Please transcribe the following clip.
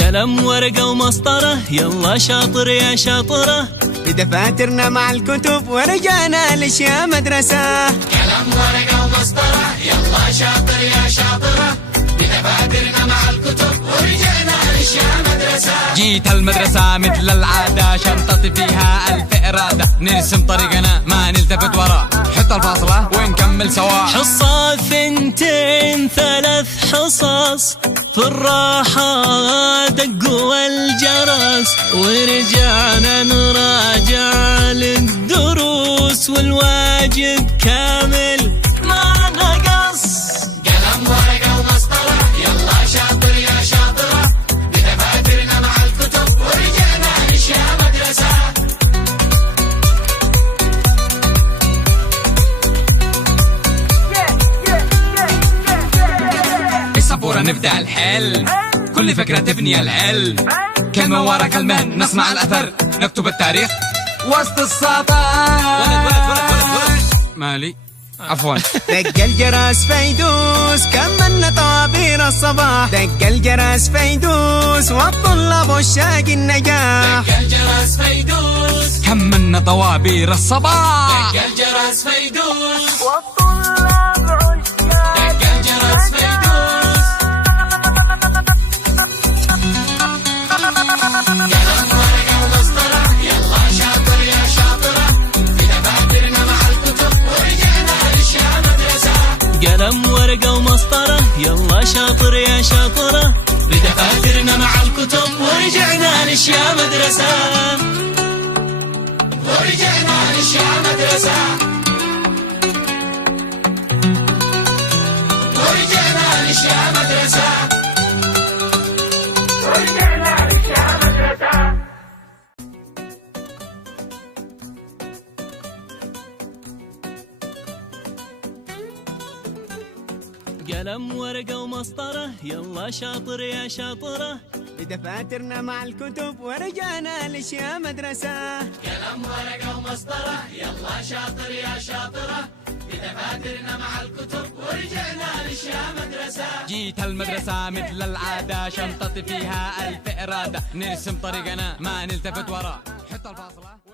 قلم ورقة ومسطرة يلا شاطر يا شاطرة، بدفاترنا مع الكتب ورجعنا لأشياء مدرسة. قلم ورقة ومسطرة يلا شاطر يا شاطرة، بدفاترنا مع الكتب ورجعنا لأشياء مدرسة. جيت المدرسة مثل العادة شنطتي فيها 1000 إرادة، نرسم طريقنا ما نلتفت ورا، حط الفاصلة ونكمل سوا. حصة 2 3 حصص في الراحة دقوا الجرس، ورجعنا نراجع للدروس والواجب كامل ما نقص. قلم ورقة ومسطرة يلا شاطر يا شاطرة، بدفاترنا مع الكتب ورجعنا لأشياء مدرسة. السبورة نبدأ الحل، كل فكرة تبني العلم، كلمة ورا كلمة نصنع الأثر، نكتب التاريخ وسط السطر. مالي عفوا. دق الجرس فيدوس كملنا طوابير الصباح، دق الجرس فيدوس والطلاب عشاق النجاح. دق الجرس فيدوس كملنا طوابير الصباح، دق الجرس فيدوس والطلاب عشاق دق الجرس فيدوس. قلم ورقة ومسطرة يلا شاطر يا شاطرة، بدفاترنا مع الكتب ورجعنا لأشياء مدرسة. قلم ورقة ومسطرة يلا شاطر يا شاطرة، بدفاترنا مع الكتب ورجعنا لأشياء مدرسة. ورجعنا لأشياء مدرسة. ورجعنا لأشياء مدرسة. ورجعنا لأشياء مدرسة. قلم ورقة ومسطرة يلا شاطر يا شاطرة، بدفاترنا مع الكتب ورجعنا لأشياء مدرسة. قلم ورقة ومسطرة يلا شاطر يا شاطرة، بدفاترنا مع الكتب ورجعنا لأشياء مدرسة. جيت المدرسة مثل العادة شنطتي فيها 1000 إرادة، نرسم طريقنا ما نلتفت ورا، حط الفاصلة.